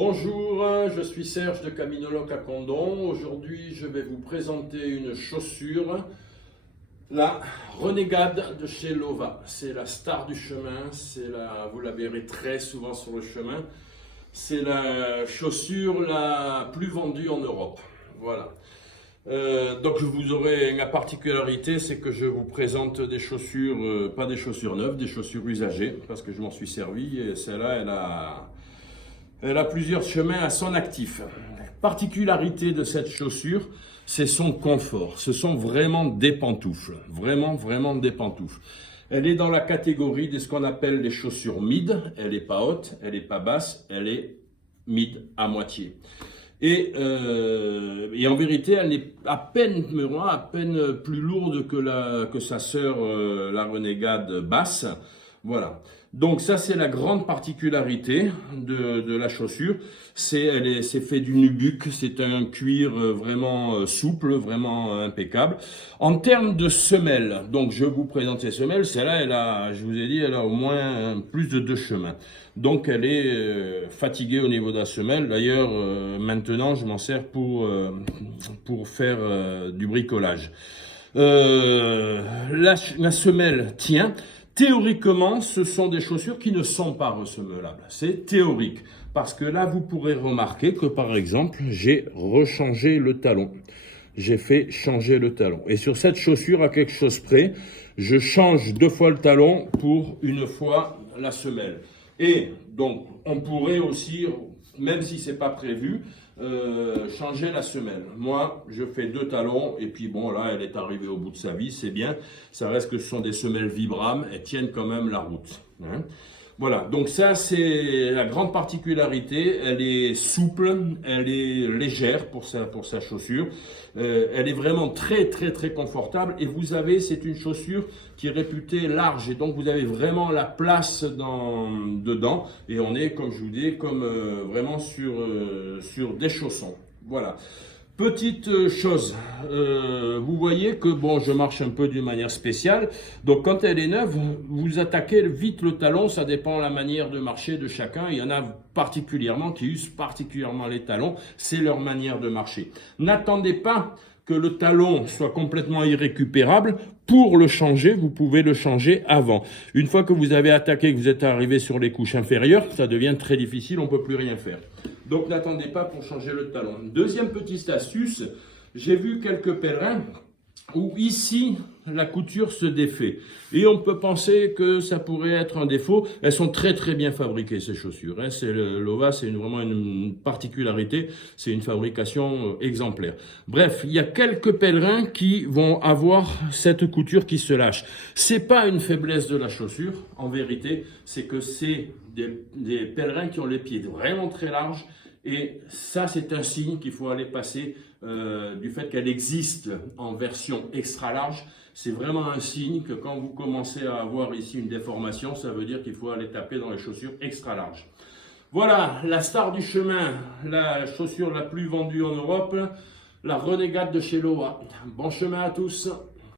Bonjour, je suis Serge de Caminoloc à Condom. Aujourd'hui, je vais vous présenter une chaussure, la Renegade de chez Lova. C'est la star du chemin, vous la verrez très souvent sur le chemin. C'est la chaussure la plus vendue en Europe. Voilà. Donc vous aurez la particularité, c'est que je vous présente des chaussures, pas des chaussures neuves, des chaussures usagées, parce que je m'en suis servi et celle-là, elle a plusieurs chemins à son actif. La particularité de cette chaussure, c'est son confort. Ce sont vraiment des pantoufles, vraiment des pantoufles. Elle est dans la catégorie de ce qu'on appelle les chaussures mid. Elle n'est pas haute, elle n'est pas basse, elle est mid à moitié. Et en vérité, elle est à peine plus lourde que sa sœur, la Renegade basse. Voilà. Donc ça, c'est la grande particularité de la chaussure. C'est fait du nubuck, c'est un cuir vraiment souple, vraiment impeccable. En termes de semelles, donc je vous présente ces semelles. Celle-là, je vous ai dit, elle a au moins plus de 2 chemins. Donc elle est fatiguée au niveau de la semelle. D'ailleurs, maintenant, je m'en sers pour faire du bricolage. La semelle tient. Théoriquement, ce sont des chaussures qui ne sont pas ressemelables. C'est théorique. Parce que là, vous pourrez remarquer que, par exemple, j'ai rechangé le talon. J'ai fait changer le talon. Et sur cette chaussure, à quelque chose près, je change 2 fois le talon pour 1 fois la semelle. Et donc, on pourrait aussi, même si c'est pas prévu, changer la semelle. Moi, je fais 2 talons et puis bon, là, elle est arrivée au bout de sa vie, c'est bien. Ça reste que ce sont des semelles Vibram, elles tiennent quand même la route. Hein. Voilà, donc ça, c'est la grande particularité. Elle est souple, elle est légère pour sa chaussure. Elle est vraiment très confortable. Et vous avez, c'est une chaussure qui est réputée large. Et donc, vous avez vraiment la place dedans. Et on est, comme je vous dis, comme vraiment sur des chaussons. Voilà. Petite chose, vous voyez que bon, je marche un peu d'une manière spéciale. Donc quand elle est neuve, vous attaquez vite le talon, ça dépend de la manière de marcher de chacun. Il y en a particulièrement qui usent particulièrement les talons, c'est leur manière de marcher. N'attendez pas que le talon soit complètement irrécupérable. Pour le changer, vous pouvez le changer avant. Une fois que vous avez attaqué, que vous êtes arrivé sur les couches inférieures, ça devient très difficile, on ne peut plus rien faire. Donc n'attendez pas pour changer le talon. Deuxième petite astuce, j'ai vu quelques pèlerins où ici, la couture se défait. Et on peut penser que ça pourrait être un défaut. Elles sont très bien fabriquées, ces chaussures. Hein. Lova, c'est vraiment une particularité. C'est une fabrication exemplaire. Bref, il y a quelques pèlerins qui vont avoir cette couture qui se lâche. C'est pas une faiblesse de la chaussure, en vérité. C'est que c'est des pèlerins qui ont les pieds vraiment très larges. Et ça, c'est un signe qu'il faut aller passer du fait qu'elle existe en version extra large. C'est vraiment un signe que quand vous commencez à avoir ici une déformation, ça veut dire qu'il faut aller taper dans les chaussures extra larges. Voilà, la star du chemin, la chaussure la plus vendue en Europe, la Renegade de chez Lova. Bon chemin à tous.